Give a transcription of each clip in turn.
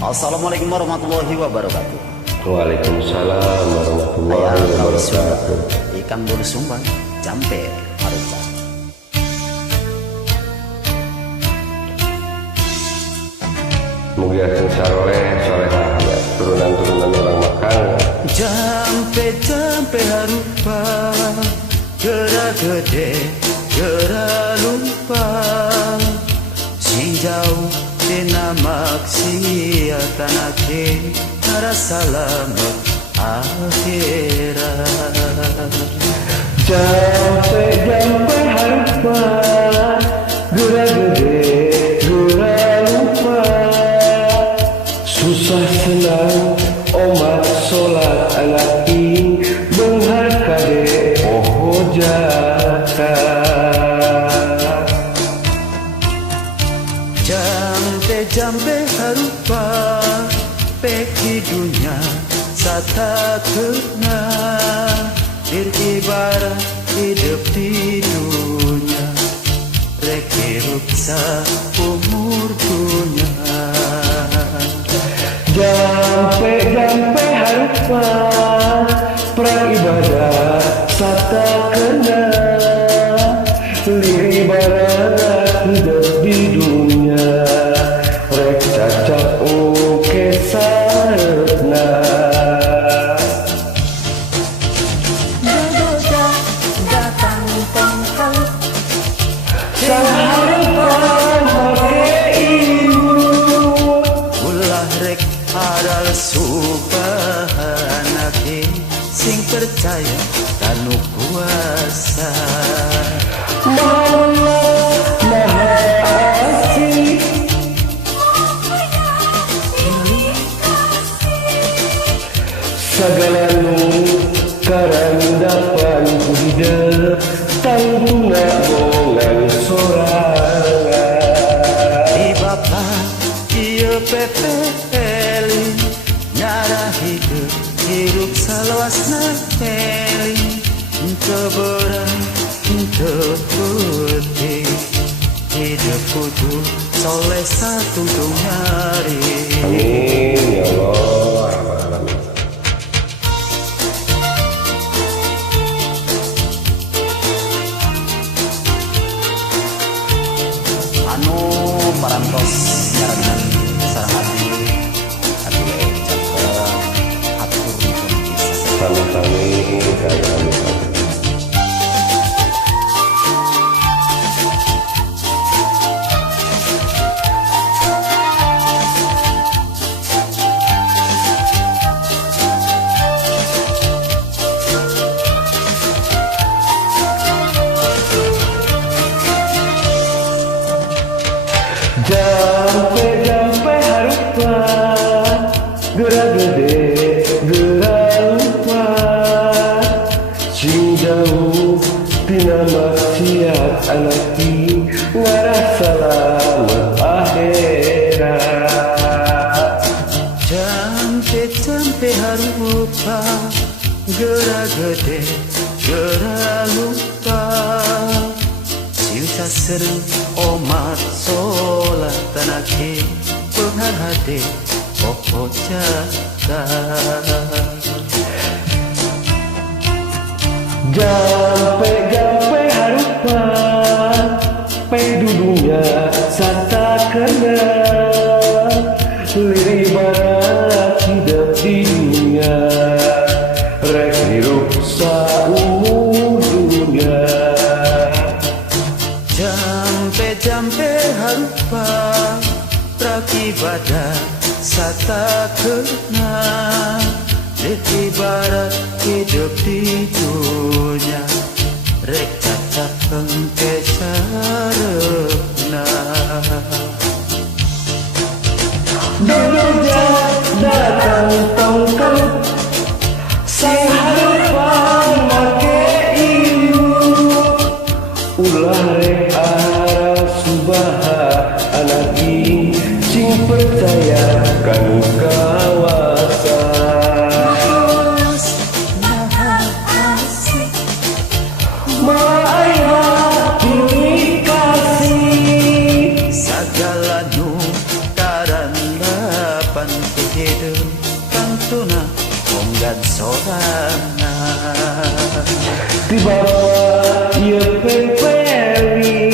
Assalamualaikum warahmatullahi wabarakatuh. Waalaikumsalam warahmatullahi wabarakatuh. Ikan bulu sumbang, jampe, harupa. Mugia soleh turunan orang makan. Jampe harupa, gera gede, gera lupa. Sing jauh dina maksiatan ake, para salamet akhirat. Jampe harupa, gera gede, gera lupa. Susah senang omat sholat alaki, benghar kade poho jaka. Jampe harupa, peki dunia sata kena. Beribarat hidup di dunia, rek hirup umur dunia. Jampe harupa, perang ibadah sata kena. Ibarat hidup di dunia, rek cacak uke saretna. Dodoja datang tongkol, Saharapan make ibu, ulah rek haral subhanake, sing percaya kanu kuasa. Allah Maha Asih, segala nu karandapan ku hidup, tangtunga bongan sorangan. Di bapa ieu pepeli, nyara hidup salawasna heli. Ente berang, ente putih, hidup kudu soleh satungtung hari. Amin ya Allah. Alamin. Anu parantos nyarangan sareng abdi cakep atur nuhun pisan. Sami-sami kaya amin. Jampe harupa, gera gede, gera lupa. Sing jauh tina maksiat alaki, ngarah salamet akhirat. Jampe harupa, gera gede, gera lupa. Cinta seru omat sholat tanake, penghar hati pokok jaga. Jampe harupa, pe dudunya sata kena. Ibarat hidup di dunia, rek hirup saumur dunia. Jampe harupa, prakibadah sata kena. Ibarat hidup di dunia, rek cacak engke sarepna. Dodoja datang tongkol, sang harapan make ibu, ulah rek arah subhanaki, sing percaya kanu kawasa. Maha pilih kasih, Segala nu karanda kapan ku hidup kang tuna onggan sorangan. Di bawah ieu pempeli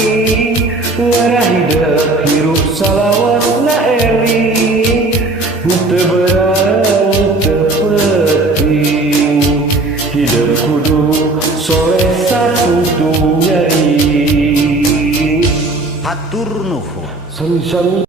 ngarah hidup hirup salawat na eli teu beurang teu penting hidup kudu soleh satuntung nyari Hatur nuhun. Sami-sami.